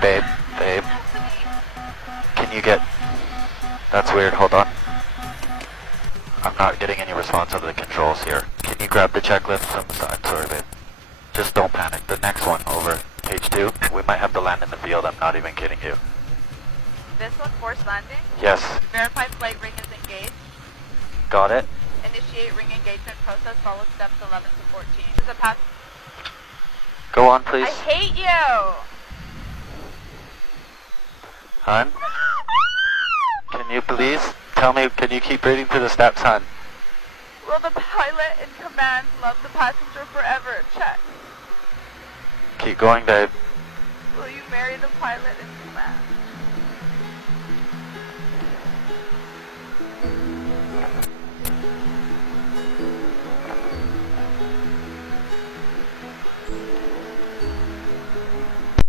babe. Can you get... That's weird, hold on. I'm not getting any response of the controls here. Can you grab the checklist from the side? Sorry, babe. Just don't panic. The next one, over. Page 2. We might have to land in the field, I'm not even kidding you. This one, forced landing. Yes. Verify flight ring is engaged. Got it? Initiate ring engagement process, follow steps 11 to 14. There's a pass. Go on, please. I hate you! Hun? Can you please tell me, can you keep reading to the steps, hun? Will the pilot in command love the passenger forever? Check. Keep going, babe. Will you marry the pilot in